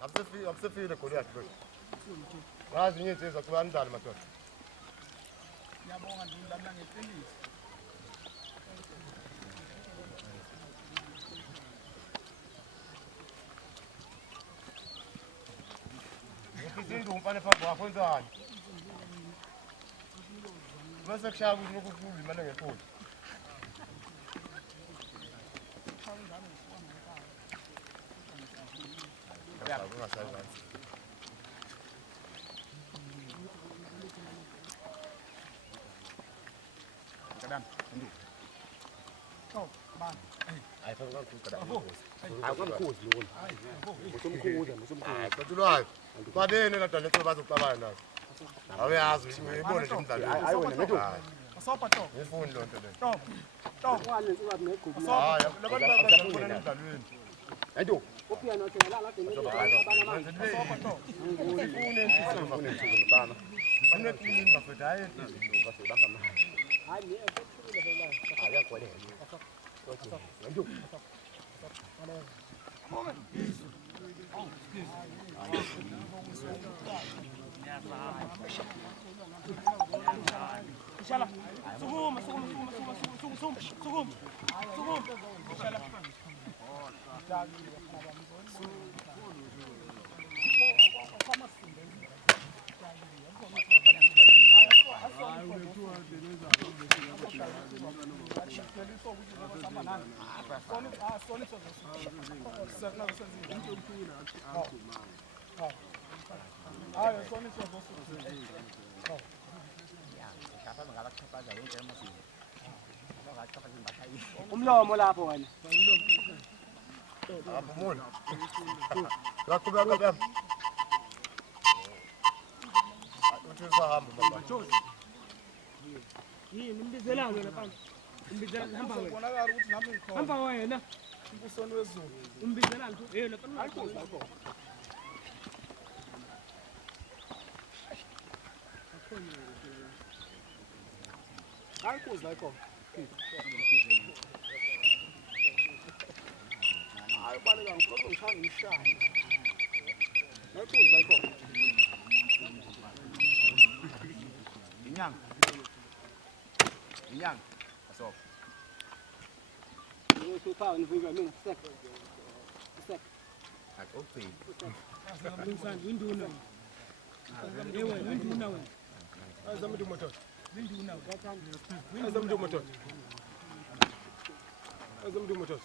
Amsefile Goliath lo. Ngazi ngiyinsizwa kuba kanjani madoda. Ngiyabonga ndindamla ngeqiniso. Izinto umfana phambi kwakho wenzani? Bese kushaya ukuthi ukukhulu imali ngefoni. Kadang, ini. Oh, bang. Ayo kan ku kadang. Ayo kan khuzi lona. Musumkhuza, musumkhuza. Kodwa badene la dale bazocabana nazo. Awayazi uyibone nje umdlalo. Ayo wena ngethu. Asopa to. Ngifuni lonto le. To. To. Wale ungathi neqhubu. Hayi, labantu bazofuna emdlalweni. Ngethu. Kopia no thela la tene abana manje. Asopa to. Ngifuni entizini bafethu bana. Baneclean bafethu hayi entizini basebamba manje. Hayi ni ekuthule phela. Ayakhole. Ngethu. Inshallah. Sugum. Sugum. Inshallah. Umlomo lapho wena. Aphumula. Yakubeka. Uthi sahamba baba. Yini imbizela wena phansi. Imbizela hamba wena. Kubonakala ukuthi nami ngikhona. Hamba wena. Umbusweni wezulu. Imbizela nto. Yena kana Ayikhoza akho. Ayikhoza akho. Hayi baleka ngikho ngishaya ngishaya. Ayikhoza akho. Inyanga. Asopa. Uphawu nivika mina sek. Akugcina. Msana induna. Ewe induna wena. Azama umoto. Induna Azama umoto. Azama umoto.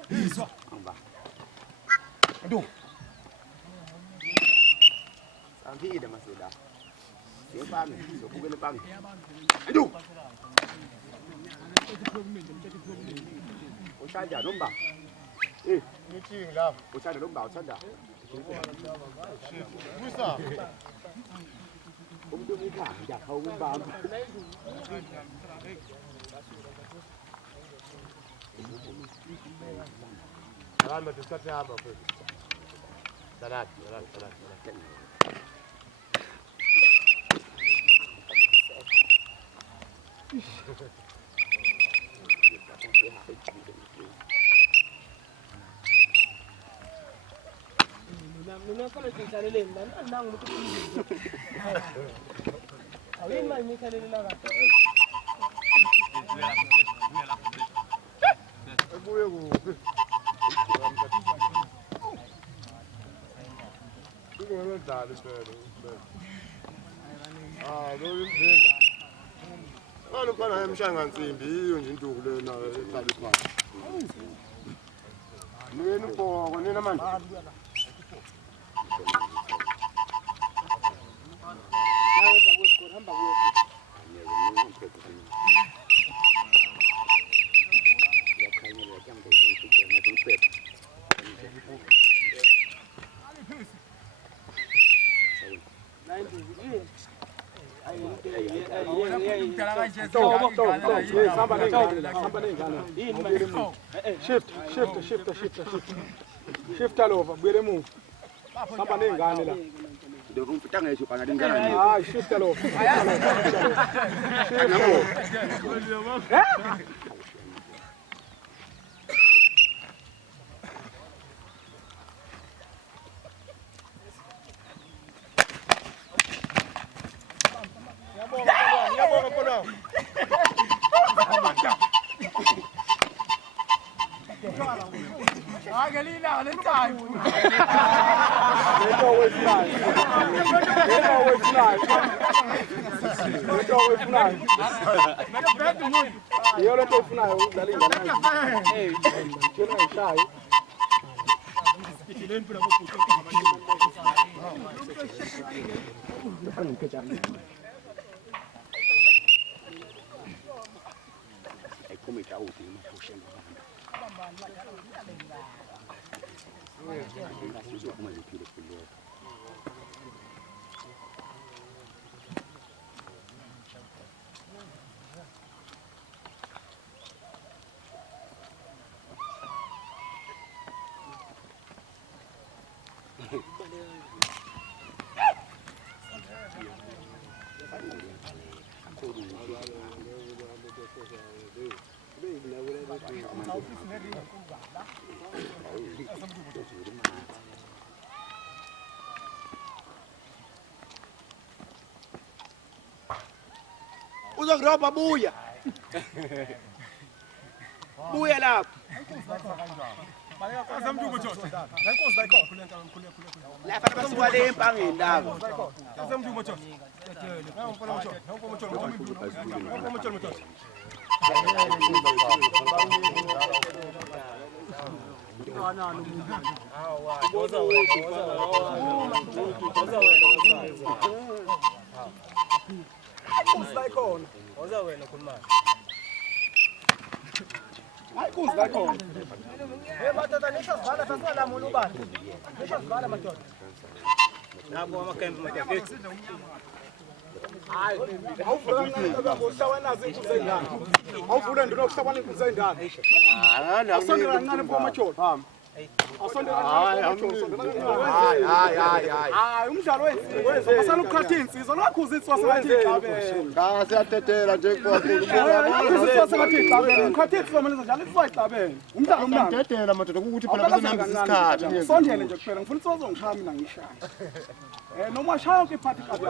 Isso. Aduh. Sampai ida masida. Siapa ni? Siapa ni pang? Aduh. Usaja lomba. Meeting lapho. Usaja lomba, usaja. Busa. Umuntu ukhaya awubamba. Alama tusikate hapa kweli. Salati. Mina kana tsalele mina nangu mukuthi. Awini manje ngikhalele la kahle. Ebuye kuphi? Ngiyadlala phela. Lo imvimba. Khona emshanga nsimbi iyo nje induku lena ehlala phansi. Nini ubhoko nina manje? Shift all over, buyele emuva. Samba nengane la. Ndio kumfita ngesho kana lingana nini? Ah, shift all over. Uzokuroba buya. Buya lapho. La fana basibale empangeni lapho. Umdlalo wenziwe basana ukukhatha insizwa nakhuza insizwa sengathi igcabene Siyatetela nje ukukhatha insizwa manje njalo insizwa igcabene umdlalo omnandi Siyatetela madoda ukuthi phela basenambisa isikhathi sondele nje kuphela ngifuna insizwa zongishaya mina ngishaya noma shaya yonke iphathi kahle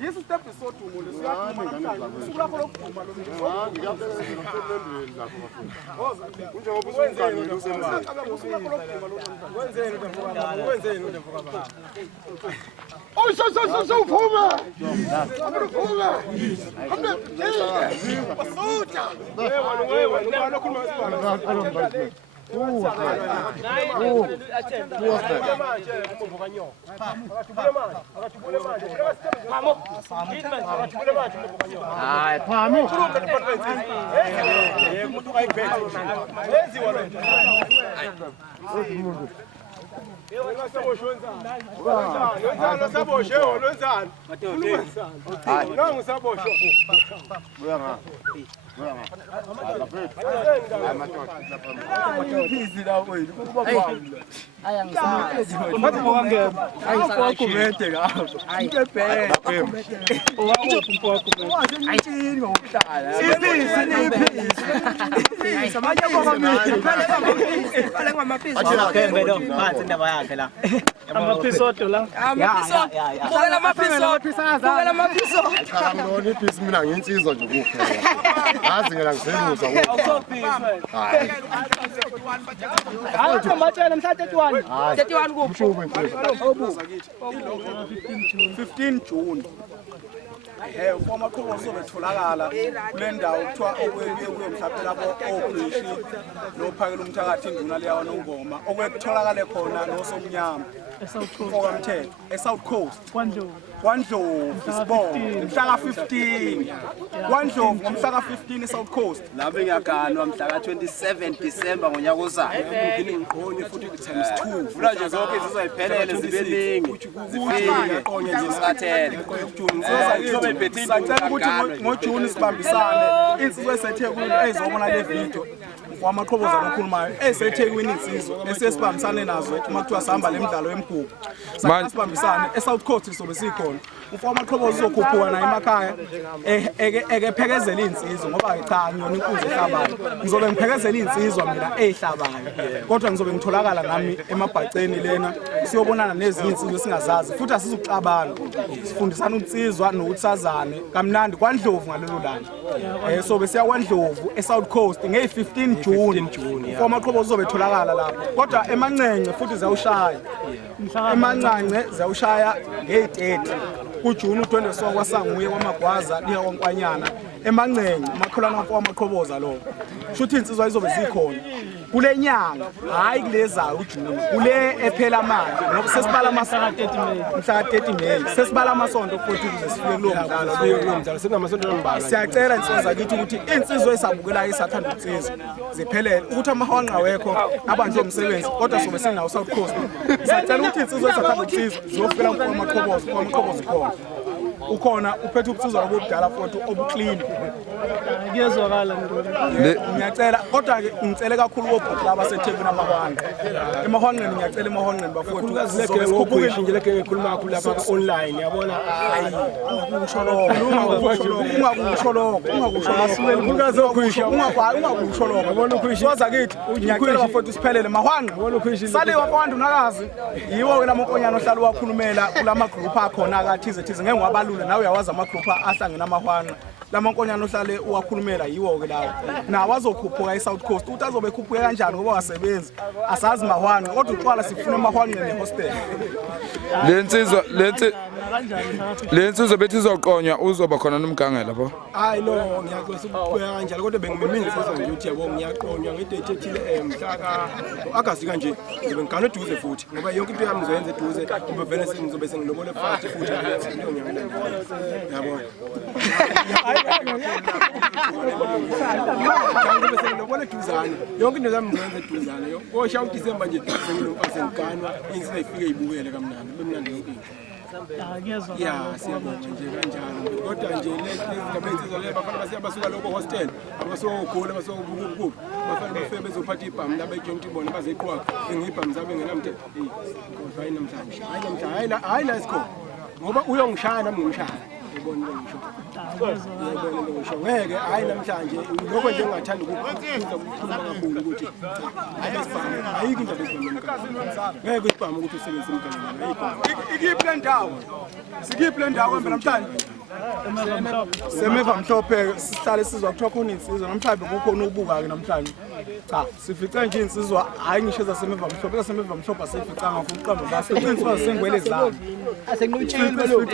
yesi step sodumo lesiyaduma namhlanje usuku lapho lokuduma lo Kunjengoba usunganile usemzini Oh, so Puma! I'm gonna Puma! I'm Former Kosovo betholakala kule ndawo kuthiwa okuye mhlaphela oGrishi nophakela umthakathi induna leya nongoma okwetholakala khona nosomnyama eSouth Coast kwaNdlovu isibongo mhla ka-15 kwaNdlovu ngomhla ka-15 eSouth Coast lapho ngiyaganwa mhla ka-27 December ngonyaka ozayo ngiqonye futhi times 2 funa nje zonke zizoyiphelele zibe ningi zifike nje zisathele sacela ukuthi ngoJuni sibambisane insizwa eseThekwini ezobona le video kwamaqhoboza lokhulumayo eseThekwini insizwa esesibambisane nazo uma kuthiwa sihamba lemidlalo yemigugu sibambisane eSouth Coast sobe sikhona umfowamaqhoboza uzokhuphuka na emakhaya ekephekezela insizwa ngoba cha ngiyona inkunzi ehlabayo ngizobe ngiphekezela insizwa mina ehlabayo kodwa ngizobe ngitholakala nami emabhaceni lena siyobonana nezinye insizwa singazazi futhi asizukuxabana sifundisana unsizwa nokuthazane kamnandi kwaNdlovu ngalelo langa sobe siya kwaNdlovu eSouth Coast nge-15 June umfowamaqhoboza uzobe etholakala lapho kodwa emancenye futhi ziyawushaya emancenye ziyawushaya nge-30 kuJuni 20 sokwasanguye kwaMagwaza liya kwaNkwanyana emancenye amakholana wamaqhoboza lo shuthi insizwa izobe zikhona kule nyanga hayi kulezayo uJuni kule ephela manje ngoba sesibala amasonto mhla 30 May sesibala amasonto futhi ukuze sifike kulo mdlalo sengamasonto ambalwa siyacela insizwa kithi ukuthi insizwa esabukelayo isathanda insizwa ziphelele ukuthi amahwanqa wekho abantu omsebenzi kodwa sobe sinawo South Coast siyacela ukuthi insizwa esathanda insizwa ziyofikela kwamaqhoboza khona ukhona uphethe ubusizwa obudala futhi obuclean kuyezwakala ngiyacela kodwa ke ngicela kakhulu obhuti laba seThekwini amahwanqa emahwanqeni ngiyacela emahwanqeni bafowethu leke ngokuyishi nje leke ngikhuluma kakhulu lapha online yabona hayi ungakusho lokho yabona ukuyisho waza kithi ngiyacela bafowethu siphelele mahwanqa saliwa abantu nakazi yiwo ke lamakonyana ohlala wakhulumela kulama group akhona akathize ngeke ngwabalule nawe uyawazi ama group ahlangena amahwanqa lamankonyana ohlale uwakhulumela yiwo ke lawo nawo azokhuphuka eSouth Coast uthi azobe khuphuka kanjani ngoba wasebenza asazi mahwanqa kodwa uqala sifuna amahwanqa nehostel le nsizwa bethi izoqonywa uzoba khona nomgangela bo hayi no ngiyaxoxa ukubuya kanjalo kodwa bengimeminsizwa nje ukuthi yabo ngiyaqonywa ngedate ethile mhla ka-August kanje ngizobe ngigana eduze futhi ngoba yonke into yami ngizoyenza eduze ngoba vele sengizobe sengilobole futhi yabo ngizobe sengilobole eduzane yonke into yami ngizoyenza eduzane kosha uDisemba nje sengiganwa insizwa ifike ibukele kamnandi bemnandi yonke ya siyabona nje kanjalo kodwa nje lezi insizwa le bafana basuka lokho hostel abasokugula abasokubukulu bafana bafike bezophatha ibhamu laba ejonti bona bazeqhwaka ngibhamu zabe ngenamthe kodwa hayi namhlanje hayi la isikho ngoba uyongishaya nami ngimshaya ubona ngisho yebo ngisho ngeke hayi namhlanje lokho nje engathanda ukukhuluma kakhulu ukuthi abesibhamu ayikho into bezibhamu ngeke isibhamu ukuthi usebenzise imiganga ikiphi le ndawo sikiphi le ndawo phela namhlanje semeva mhlophe sihlale sizwa kuthiwa khona insizwa namhlanje kukhona ubuka ke namhlanje cha sifice nje insizwa hayi ngisho ezasemeva mhlophe ezasemeva asificanga futhi uqamba base insizwa sengwelezana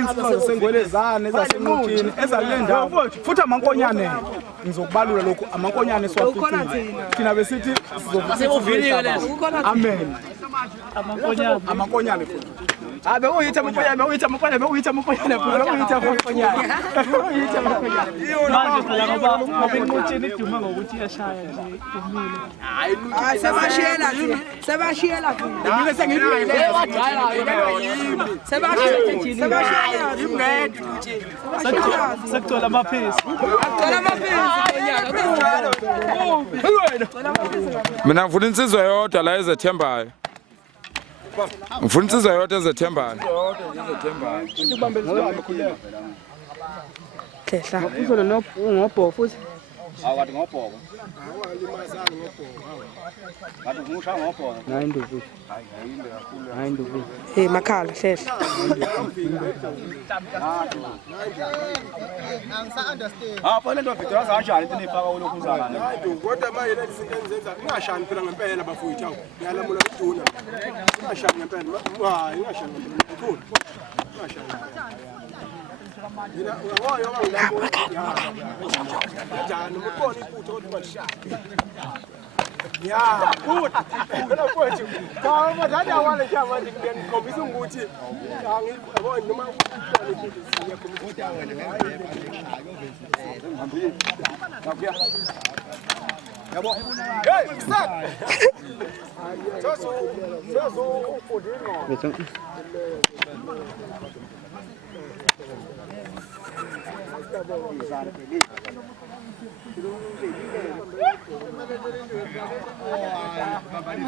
insizwa sengwelezana ezasenqutshini ezakule ndawo futhi amankonyane ngizokubalula lokho amankonyane siwaficile thina besithi sizovuthela amen amankonyane futhi abe uyitha amankonyane manje phela ngoba inqutshini idume ngokuthi iyashaya nje umile hayi sebashiyela mina sengibuyele sekuthola amaphesi mina ngifuna insizwa yodwa la ezethembayo ngifuna insizwa yodwa ezethembayo uzona ngobho futhi awukade ngobhoko kade ngusha ngobhoko hayi nduvu hayi nduvu makhala hlehla fanele nto video kanjani into nifaka ulokhu uzakala hayi kodwa manje lezi zinto enzenza ngashani phela ngempela bafowethu awu ngiyalamula uduna ngashani ngempela hayi ngashani ngempela ngashani mina uyahoya ngilapho njani umqondo iphutho kodwa bashaya Yeah, good. Mfowethu. Cha madlali awale nje manje ngiyakhombisa ukuthi angiyabona noma ngiyakhombisa yabo. Hey, stop. Soso ufundini. Baba ni